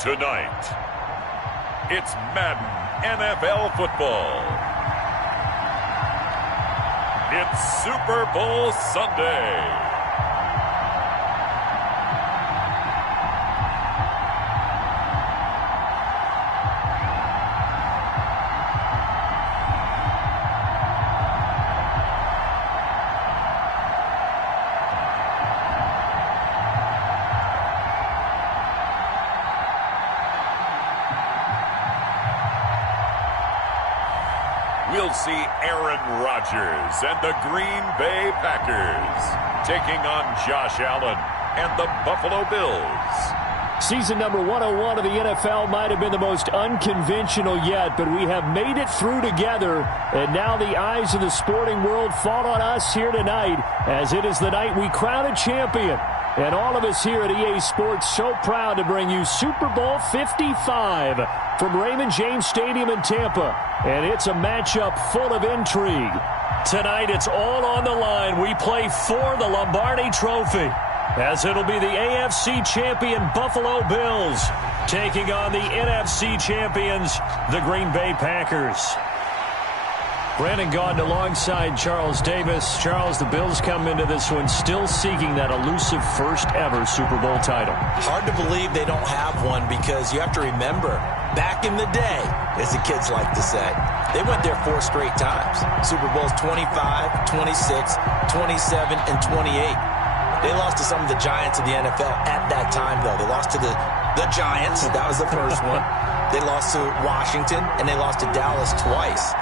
Tonight, it's Madden NFL football. It's Super Bowl Sunday. We'll see Aaron Rodgers and the Green Bay Packers taking on Josh Allen and the Buffalo Bills. Season number 101 of the NFL might have been the most unconventional yet, but we have made it through together, and now the eyes of the sporting world fall on us here tonight, as it is the night we crown a champion. And all of us here at EA Sports so proud to bring you Super Bowl 55 from Raymond James Stadium in Tampa. And it's a matchup full of intrigue. Tonight it's all on the line. We play for the Lombardi Trophy, as it'll be the AFC champion Buffalo Bills taking on the NFC champions, the Green Bay Packers. Brandon Gaudin alongside Charles Davis. Charles, the Bills come into this one still seeking that elusive first-ever Super Bowl title. Hard to believe they don't have one, because you have to remember, back in the day, as the kids like to say, they went there 4 straight times. Super Bowls 25, 26, 27, and 28. They lost to some of the giants of the NFL at that time, though. They lost to the Giants. That was the first one. They lost to Washington, and they lost to Dallas twice.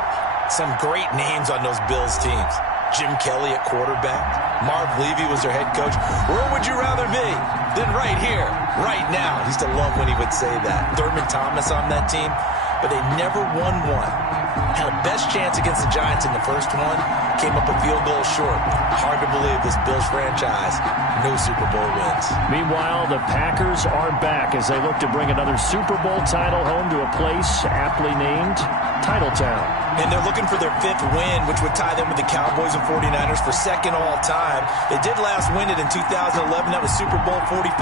Some great names on those Bills teams. Jim Kelly at quarterback. Marv Levy was their head coach. Where would you rather be than right here, right now? He used to love when he would say that. Thurman Thomas on that team, but they never won one. Had a best chance against the Giants in the first one. Came up a field goal short. Hard to believe this Bills franchise, no Super Bowl wins. Meanwhile, the Packers are back as they look to bring another Super Bowl title home to a place aptly named Titletown. And they're looking for their 5th win, which would tie them with the Cowboys and 49ers for 2nd all-time. They did last win it in 2011. That was Super Bowl 45.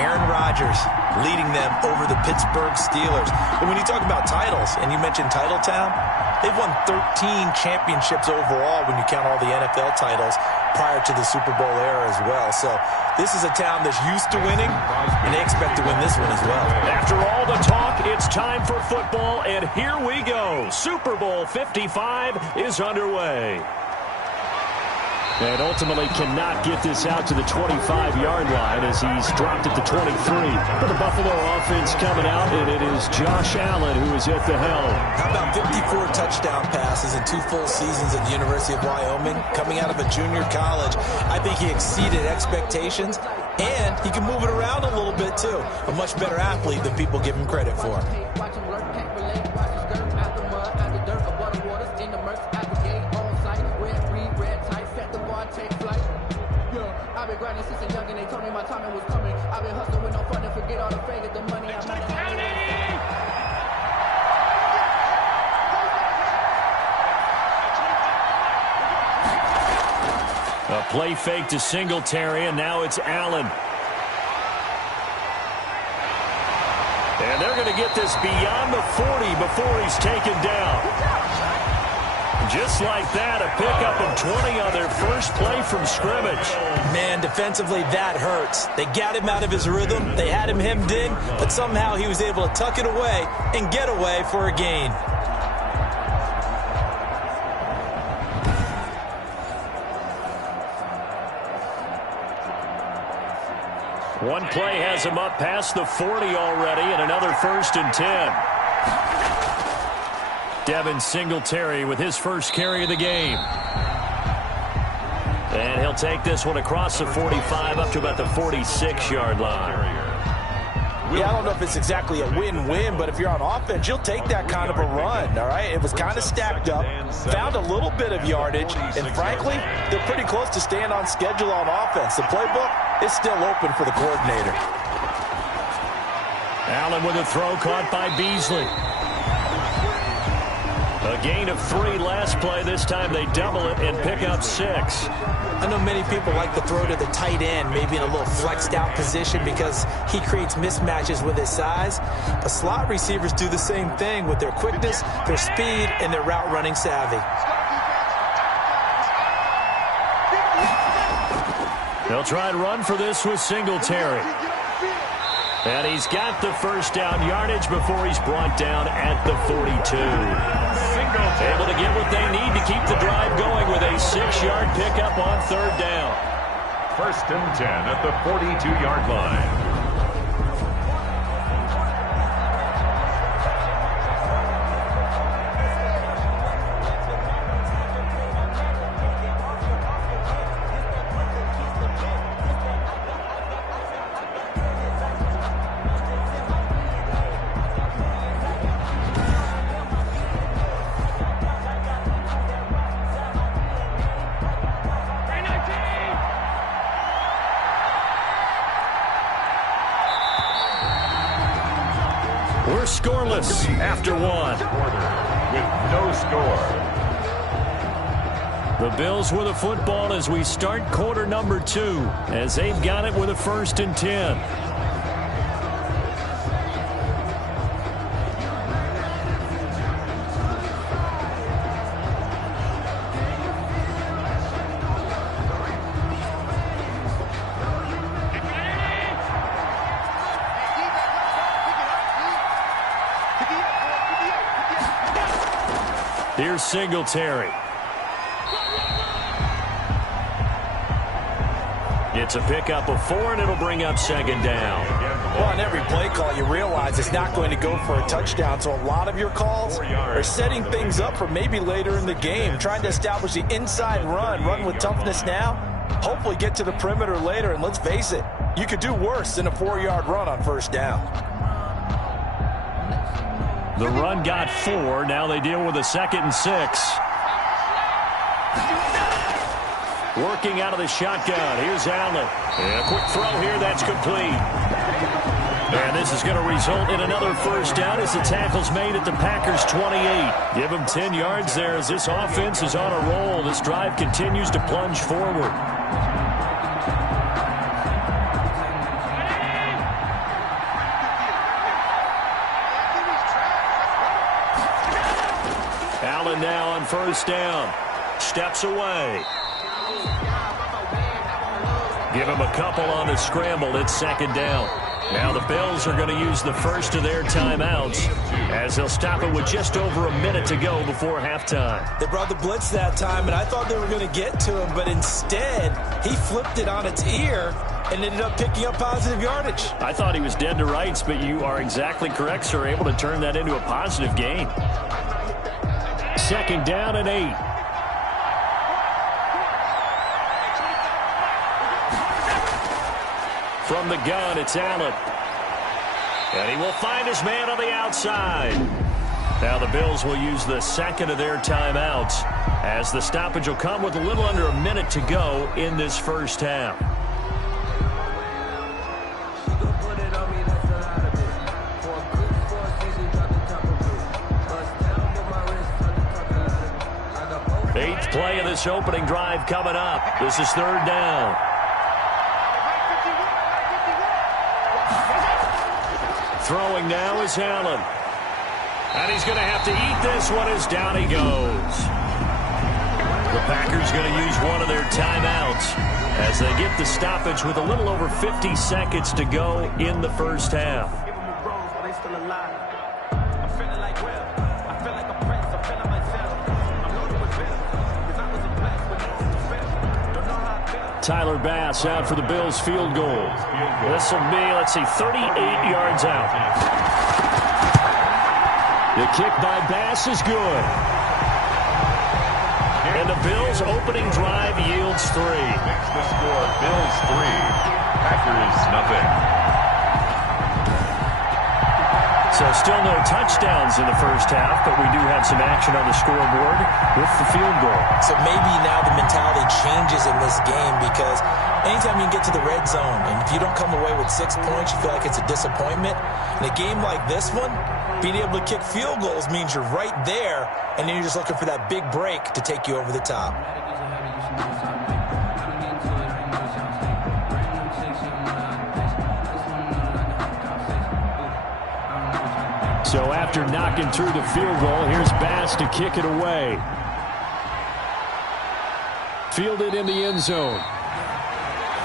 Aaron Rodgers leading them over the Pittsburgh Steelers. But when you talk about titles, and you mentioned Titletown, they've won 13 championships overall when you count all the NFL titles prior to the Super Bowl era as well. So this is a town that's used to winning, and they expect to win this one as well. After all the talk, it's time for football, and here we go. Super Bowl 55 is underway. And ultimately cannot get this out to the 25-yard line as he's dropped at the 23. For the Buffalo offense coming out, and it is Josh Allen who is at the helm. How about 54 touchdown passes in 2 full seasons at the University of Wyoming? Coming out of a junior college, I think he exceeded expectations, and he can move it around a little bit too. A much better athlete than people give him credit for. I've been grinding since a young and they told me my timing was coming. I've been hustling with no fun and forget all the fame, the money I'm A play fake to Singletary, and now it's Allen. And they're going to get this beyond the 40 before he's taken down. Just like that, a pickup of 20 on their first play from scrimmage. Man, defensively, that hurts. They got him out of his rhythm. They had him hemmed in, but somehow he was able to tuck it away and get away for a gain. One play has him up past the 40 already, and another 1st and 10. Devin Singletary with his first carry of the game. And he'll take this one across the 45 up to about the 46-yard line. Yeah, I don't know if it's exactly a win-win, but if you're on offense, you'll take that kind of a run, all right? It was kind of stacked up, found a little bit of yardage, and frankly, they're pretty close to staying on schedule on offense. The playbook is still open for the coordinator. Allen with a throw caught by Beasley. A gain of 3 last play. This time they double it and pick up 6. I know many people like to throw to the tight end, maybe in a little flexed out position because he creates mismatches with his size. But slot receivers do the same thing with their quickness, their speed, and their route running savvy. They'll try and run for this with Singletary. And he's got the first down yardage before he's brought down at the 42. Able to get what they need to keep the drive going with a 6-yard pickup on 3rd down. 1st and 10 at the 42-yard line. We're scoreless after 1. With no score. The Bills with the football as we start quarter number 2, as they've got it with a 1st and 10. Here's Singletary. It's a pickup of 4, and it'll bring up 2nd down. Well, on every play call, you realize it's not going to go for a touchdown, so a lot of your calls are setting things up for maybe later in the game, trying to establish the inside run with toughness now, hopefully get to the perimeter later, and let's face it, you could do worse than a 4-yard run on 1st down. The run got 4. Now they deal with a 2nd and 6. Working out of the shotgun. Here's Allen. And a quick throw here. That's complete. And this is going to result in another 1st down as the tackle's made at the Packers' 28. Give them 10 yards there as this offense is on a roll. This drive continues to plunge forward. Allen now on 1st down. Steps away. Give him a couple on the scramble. It's 2nd down. Now the Bills are going to use the first of their timeouts as they'll stop it with just over a minute to go before halftime. They brought the blitz that time, and I thought they were going to get to him, but instead he flipped it on its ear and ended up picking up positive yardage. I thought he was dead to rights, but you are exactly correct, sir. Able to turn that into a positive gain. 2nd down and 8. From the gun, it's Allen. And he will find his man on the outside. Now the Bills will use the 2nd of their timeouts as the stoppage will come with a little under a minute to go in this 1st half. Eighth play of this opening drive coming up. This is 3rd down. Throwing now is Allen. And he's going to have to eat this one as down he goes. The Packers going to use one of their timeouts as they get the stoppage with a little over 50 seconds to go in the 1st half. Tyler Bass out for the Bills field goal. This will be, 38 yards out. The kick by Bass is good. And the Bills' opening drive yields 3. Makes the score Bills 3, Packers nothing. So still no touchdowns in the first half, but we do have some action on the scoreboard with the field goal. So maybe now the mentality changes in this game because anytime you can get to the red zone, and if you don't come away with 6 points, you feel like it's a disappointment. In a game like this one, being able to kick field goals means you're right there, and then you're just looking for that big break to take you over the top. So after knocking through the field goal, here's Bass to kick it away. Fielded in the end zone.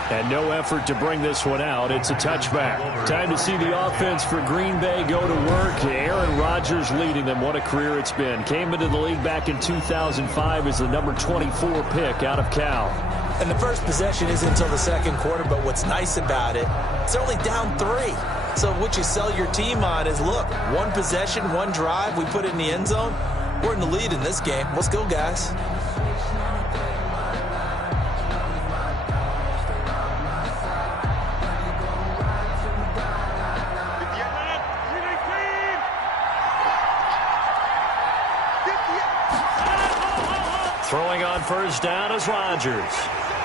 And no effort to bring this one out. It's a touchback. Time to see the offense for Green Bay go to work. Aaron Rodgers leading them. What a career it's been. Came into the league back in 2005 as the number 24 pick out of Cal. And the first possession isn't until the second quarter, but what's nice about it, it's only down 3. So what you sell your team on is, look, 1 possession, 1 drive, we put it in the end zone. We're in the lead in this game. Let's go, guys. Throwing on first down is Rodgers.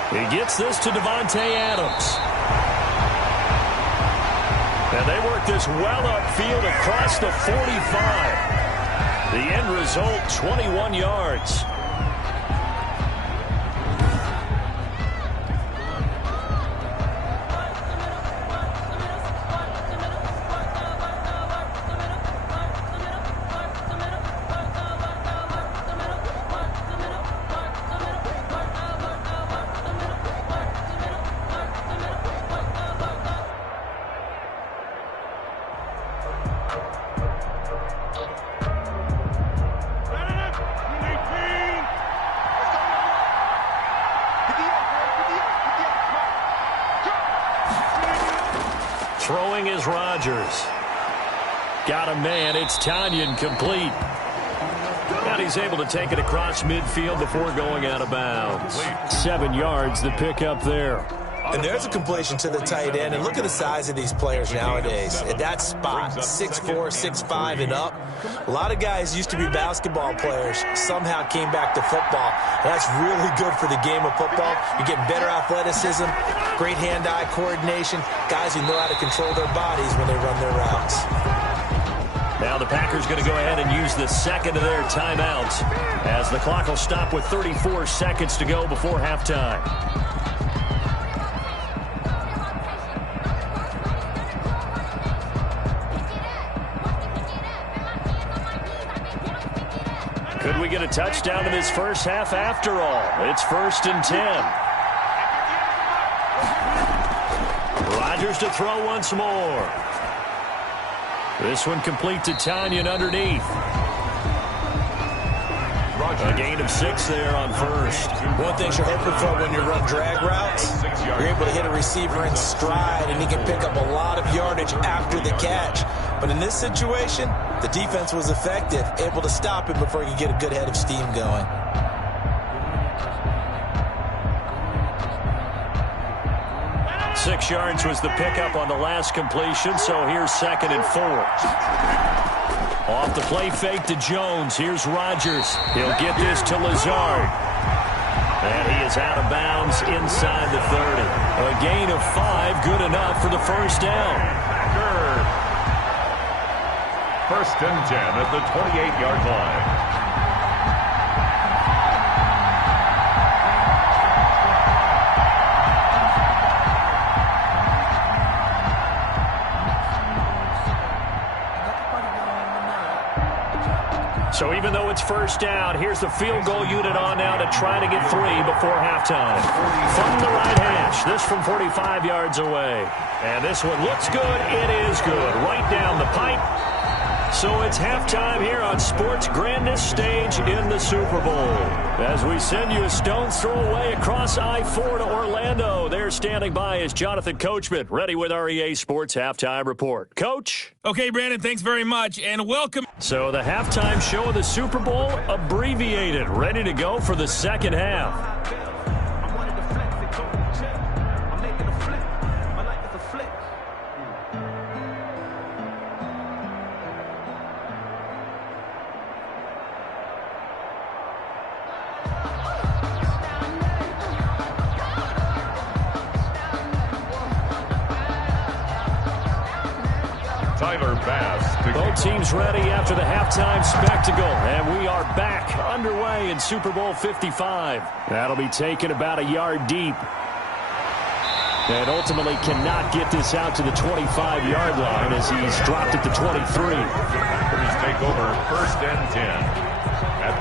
He gets this to Davante Adams. And they work this well upfield across the 45. The end result, 21 yards. Throwing is Rodgers. Got a man. It's Tanyan complete. And he's able to take it across midfield before going out of bounds. 7 yards, the pickup there. And there's a completion to the tight end. And look at the size of these players nowadays. At that spot, 6'4", 6'5", and up. A lot of guys used to be basketball players, somehow came back to football. And that's really good for the game of football. You're getting better athleticism, great hand-eye coordination, guys who know how to control their bodies when they run their routes. Now the Packers going to go ahead and use the second of their timeouts as the clock will stop with 34 seconds to go before halftime. Could we get a touchdown in this first half after all? It's 1st and 10. Rodgers to throw once more. This one complete to Tanyan underneath. A gain of 6 there on first. One thing you're hoping for when you run drag routes, you're able to hit a receiver in stride, and he can pick up a lot of yardage after the catch. But in this situation, the defense was effective, able to stop him before he could get a good head of steam going. Six yards was the pickup on the last completion, so here's 2nd and 4. Off the play fake to Jones. Here's Rodgers. He'll get this to Lazard. And he is out of bounds inside the 30. A gain of 5, good enough for the first down. 1st and 10 at the 28-yard line. So even though it's first down, here's the field goal unit on now to try to get 3 before halftime. From the right hash, this from 45 yards away. And this one looks good. It is good. Right down the pipe. So it's halftime here on sports' grandest stage in the Super Bowl. As we send you a stone's throw away across I-4 to Orlando. There standing by is Jonathan Coachman, ready with our EA Sports Halftime Report. Coach? Okay, Brandon, thanks very much, and welcome. So the halftime show of the Super Bowl, abbreviated, ready to go for the second half. Tyler Bass. Both teams ready after the halftime spectacle. And we are back underway in Super Bowl 55. That'll be taken about a yard deep. And ultimately cannot get this out to the 25-yard line as he's dropped at the 23. Packers take over 1st and 10.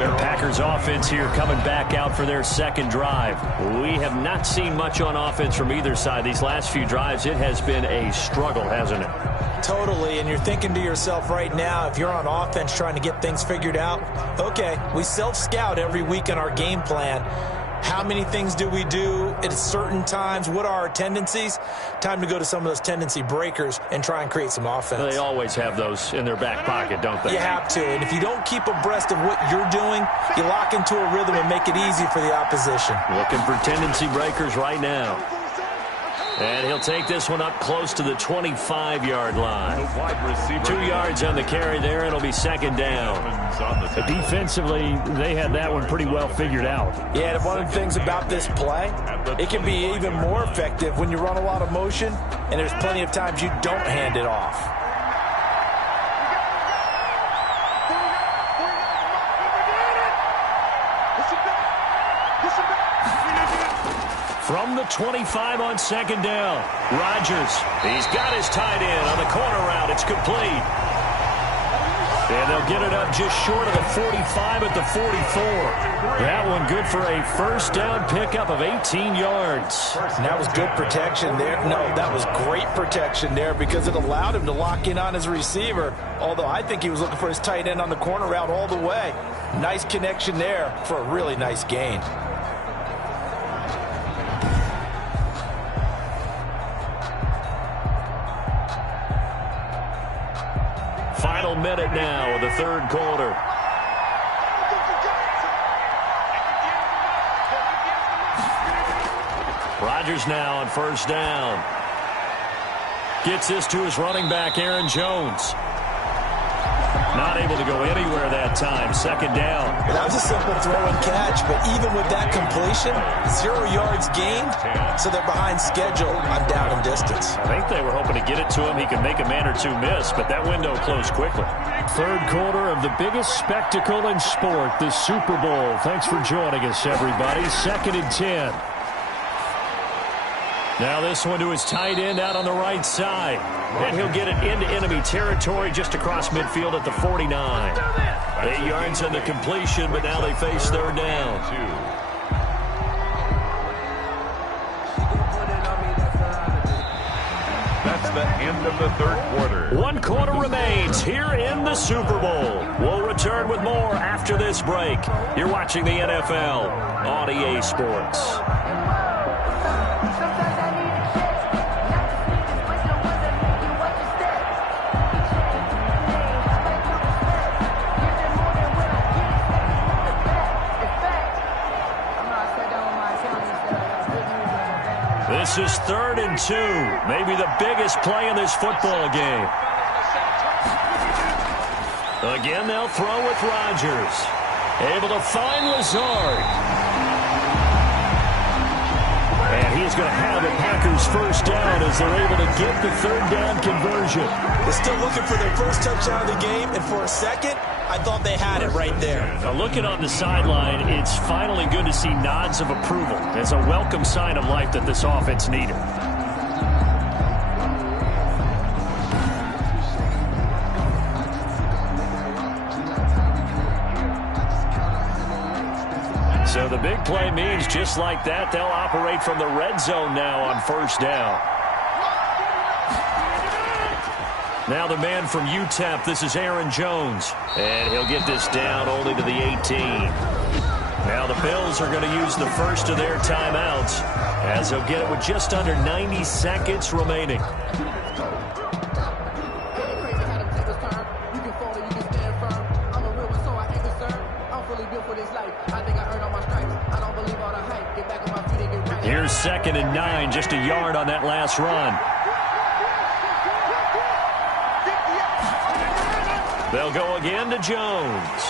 The Packers offense here coming back out for their second drive. We have not seen much on offense from either side. These last few drives, it has been a struggle, hasn't it? Totally, and you're thinking to yourself right now, if you're on offense trying to get things figured out, okay, we self-scout every week in our game plan. How many things do we do at certain times? What are our tendencies? Time to go to some of those tendency breakers and try and create some offense. They always have those in their back pocket, don't they? You have to, and if you don't keep abreast of what you're doing, you lock into a rhythm and make it easy for the opposition. Looking for tendency breakers right now. And he'll take this one up close to the 25-yard line. 2 yards on the carry there. It'll be second down. Defensively, they had that one pretty well figured out. Yeah, and one of the things about this play, it can be even more effective when you run a lot of motion, and there's plenty of times you don't hand it off. From the 25 on second down, Rodgers, he's got his tight end on the corner route. It's complete. And they'll get it up just short of the 45 at the 44. That one good for a first down pickup of 18 yards. And that was good protection there. No, that was great protection there because it allowed him to lock in on his receiver, although I think he was looking for his tight end on the corner route all the way. Nice connection there for a really nice gain. Final minute now of the third quarter. Rodgers now on first down. Gets this to his running back, Aaron Jones. Not able to go anywhere that time. Second down. That was a simple throw and catch, but even with that completion, 0 yards gained, so they're behind schedule on down and distance. I think they were hoping to get it to him. He could make a man or two miss, but that window closed quickly. Third quarter of the biggest spectacle in sport, the Super Bowl. Thanks for joining us, everybody. 2nd and 10. Now this one to his tight end out on the right side. And he'll get it into enemy territory just across midfield at the 49. 8 yards on the completion, but now they face third down. That's the end of the third quarter. 1 quarter remains here in the Super Bowl. We'll return with more after this break. You're watching the NFL on EA Sports. This is 3rd and 2. Maybe the biggest play in this football game. Again, they'll throw with Rodgers. Able to find Lazard. And he's going to have the Packers first down as they're able to get the third down conversion. They're still looking for their first touchdown of the game, and for a second, I thought they had it right there. Now looking on the sideline, it's finally good to see nods of approval. It's a welcome sign of life that this offense needed. So the big play means just like that, they'll operate from the red zone now on first down. Now the man from UTEP, this is Aaron Jones. And he'll get this down only to the 18. Now the Bills are going to use the first of their timeouts as they'll get it with just under 90 seconds remaining. Here's 2nd and 9, just a yard on that last run. They'll go again to Jones.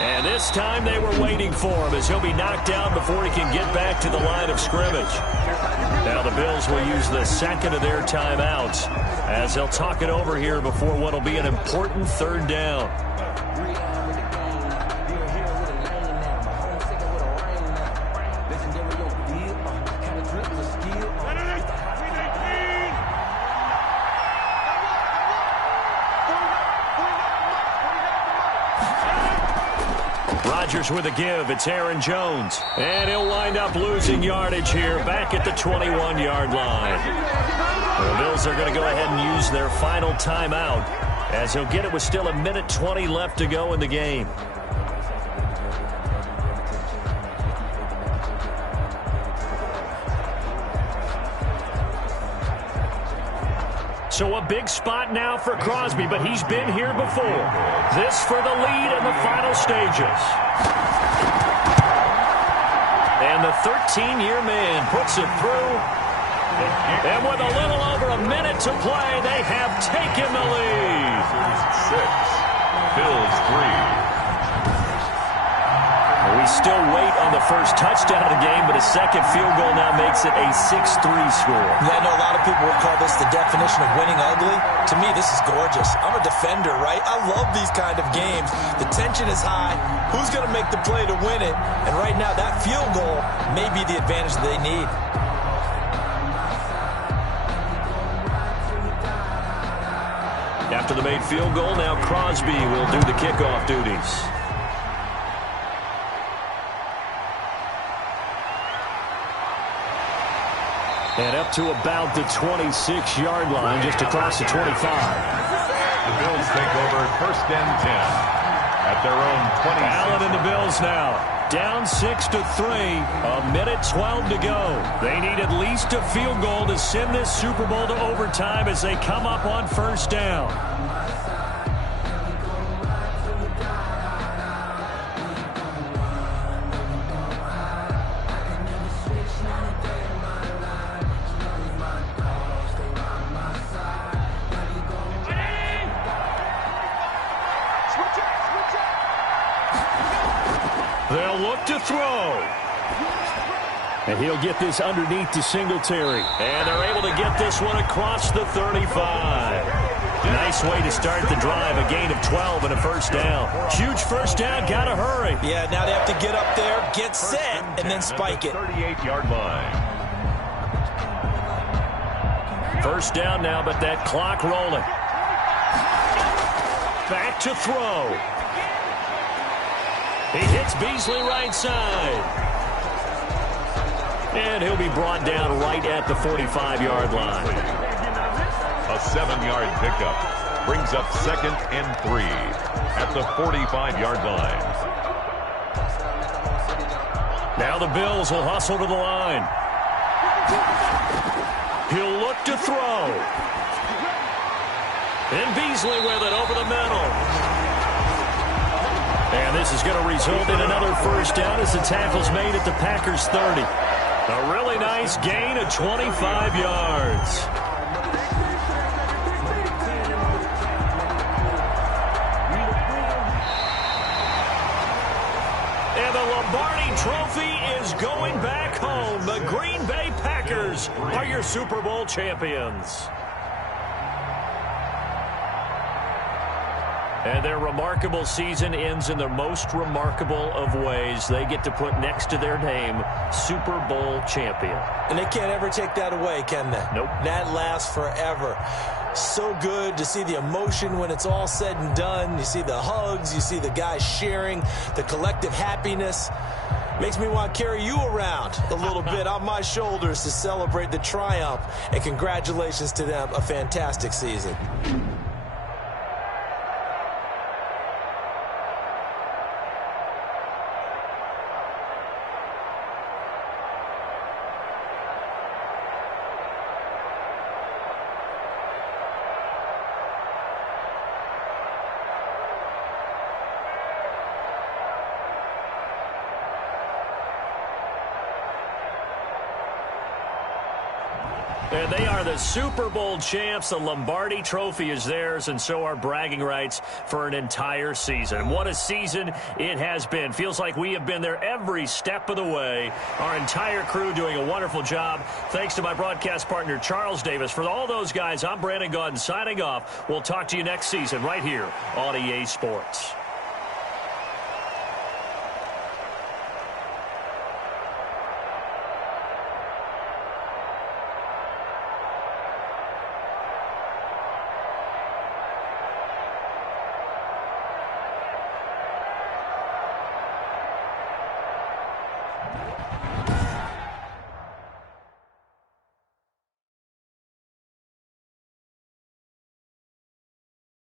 And this time they were waiting for him as he'll be knocked down before he can get back to the line of scrimmage. Now the Bills will use the second of their timeouts as they'll talk it over here before what will be an important third down. Rodgers with a give. It's Aaron Jones. And he'll wind up losing yardage here back at the 21-yard line. The Bills are going to go ahead and use their final timeout as he'll get it with still 1:20 left to go in the game. So a big spot now for Crosby, but he's been here before. This for the lead in the final stages. And the 13-year man puts it through. And with a little over a minute to play, they have taken the lead. 6, Bills 3. We still wait on the first touchdown of the game, but a second field goal now makes it a 6-3 score. Yeah, I know a lot of people would call this the definition of winning ugly. To me, this is gorgeous. I'm a defender, right? I love these kind of games. The tension is high. Who's going to make the play to win it? And right now, that field goal may be the advantage they need. After the made field goal, now Crosby will do the kickoff duties. And up to about the 26-yard line, just across the 25. The Bills take over 1st and 10 at their own 26. Allen and the Bills now down 6-3, 1:12 to go. They need at least a field goal to send this Super Bowl to overtime as they come up on 1st down. They'll look to throw. And he'll get this underneath to Singletary. And they're able to get this one across the 35. Nice way to start the drive. A gain of 12 and a 1st down. Huge 1st down. Got to hurry. Yeah, now they have to get up there, get set, and then spike it. 38-yard line. 1st down now, but that clock rolling. Back to throw. He hits Beasley right side. And he'll be brought down right at the 45-yard line. A 7-yard pickup brings up 2nd and 3 at the 45-yard line. Now the Bills will hustle to the line. He'll look to throw. And Beasley with it over the middle. And this is going to result in another 1st down as the tackle's made at the Packers' 30. A really nice gain of 25 yards. And the Lombardi Trophy is going back home. The Green Bay Packers are your Super Bowl champions. And their remarkable season ends in the most remarkable of ways. They get to put next to their name, Super Bowl champion. And they can't ever take that away, can they? Nope. That lasts forever. So good to see the emotion when it's all said and done. You see the hugs. You see the guys sharing, the collective happiness. Makes me want to carry you around a little bit on my shoulders to celebrate the triumph. And congratulations to them. A fantastic season. And they are the Super Bowl champs. The Lombardi Trophy is theirs, and so are bragging rights for an entire season. And what a season it has been. Feels like we have been there every step of the way. Our entire crew doing a wonderful job. Thanks to my broadcast partner, Charles Davis. For all those guys, I'm Brandon Gaudin signing off. We'll talk to you next season right here on EA Sports.